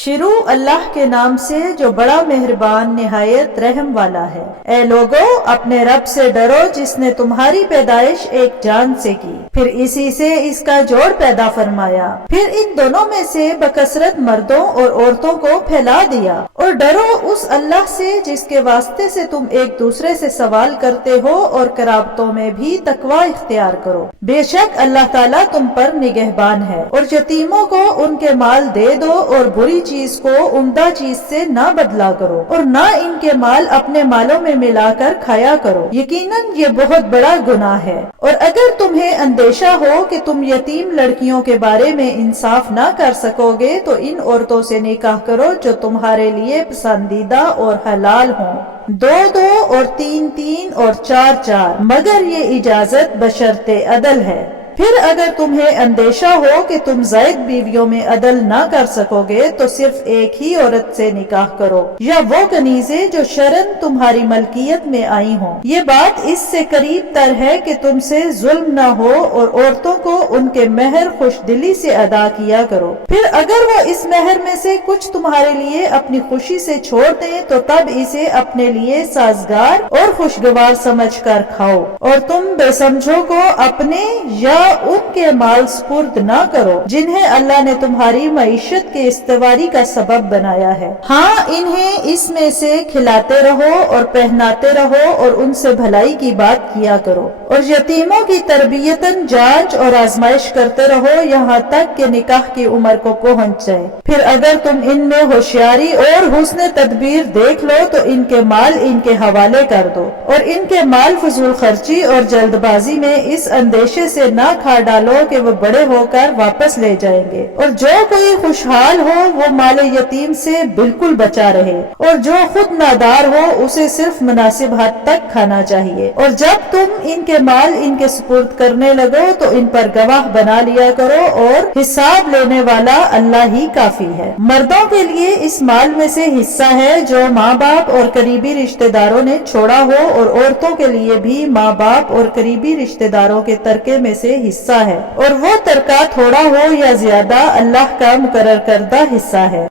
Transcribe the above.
شروع اللہ کے نام سے جو بڑا مہربان نہایت رحم والا ہے۔ اے لوگو، اپنے رب سے ڈرو جس نے تمہاری پیدائش ایک جان سے کی، پھر اسی سے اس کا جوڑ پیدا فرمایا، پھر ان دونوں میں سے بکثرت مردوں اور عورتوں کو پھیلا دیا، اور ڈرو اس اللہ سے جس کے واسطے سے تم ایک دوسرے سے سوال کرتے ہو، اور قرابتوں میں بھی تقوی اختیار کرو، بے شک اللہ تعالیٰ تم پر نگہبان ہے۔ اور یتیموں کو ان کے مال دے دو، اور بری چیز کو عمدہ چیز سے نہ بدلا کرو، اور نہ ان کے مال اپنے مالوں میں ملا کر کھایا کرو، یقیناً یہ بہت بڑا گناہ ہے۔ اور اگر تمہیں اندیشہ ہو کہ تم یتیم لڑکیوں کے بارے میں انصاف نہ کر سکو گے تو ان عورتوں سے نکاح کرو جو تمہارے لیے پسندیدہ اور حلال ہوں، 2 اور 3 اور 4 مگر یہ اجازت بشرطِ عدل ہے۔ پھر اگر تمہیں اندیشہ ہو کہ تم زائد بیویوں میں عدل نہ کر سکو گے تو صرف ایک ہی عورت سے نکاح کرو، یا وہ کنیزیں جو شرعاً تمہاری ملکیت میں آئی ہوں۔ یہ بات اس سے قریب تر ہے کہ تم سے ظلم نہ ہو، اور عورتوں کو ان کے مہر خوش دلی سے ادا کیا کرو۔ پھر اگر وہ اس مہر میں سے کچھ تمہارے لیے اپنی خوشی سے چھوڑ دیں تو تب اسے اپنے لیے سازگار اور خوشگوار سمجھ کر کھاؤ، اور تم بے سمجھوں کو اپنے یا ان کے مال سپرد نہ کرو جنہیں اللہ نے تمہاری معیشت کے استواری کا سبب بنایا ہے۔ ہاں، انہیں اس میں سے کھلاتے رہو اور پہناتے رہو اور ان سے بھلائی کی بات کیا کرو، اور یتیموں کی تربیتاً جانچ اور آزمائش کرتے رہو یہاں تک کہ نکاح کی عمر کو پہنچ جائے۔ پھر اگر تم ان میں ہوشیاری اور حسن تدبیر دیکھ لو تو ان کے مال ان کے حوالے کر دو، اور ان کے مال فضول خرچی اور جلد بازی میں اس اندیشے سے نہ کھا ڈالو کہ وہ بڑے ہو کر واپس لے جائیں گے۔ اور جو کوئی خوشحال ہو وہ مال یتیم سے بالکل بچا رہے، اور جو خود نادار ہو اسے صرف مناسب حد تک کھانا چاہیے۔ اور جب تم ان کے مال ان کے سپرد کرنے لگو تو ان پر گواہ بنا لیا کرو، اور حساب لینے والا اللہ ہی کافی ہے۔ مردوں کے لیے اس مال میں سے حصہ ہے جو ماں باپ اور قریبی رشتہ داروں نے چھوڑا ہو، اور عورتوں کے لیے بھی ماں باپ اور قریبی رشتہ داروں کے ترکے میں سے حصہ ہے، اور وہ ترکہ تھوڑا ہو یا زیادہ اللہ کا مقرر کردہ حصہ ہے۔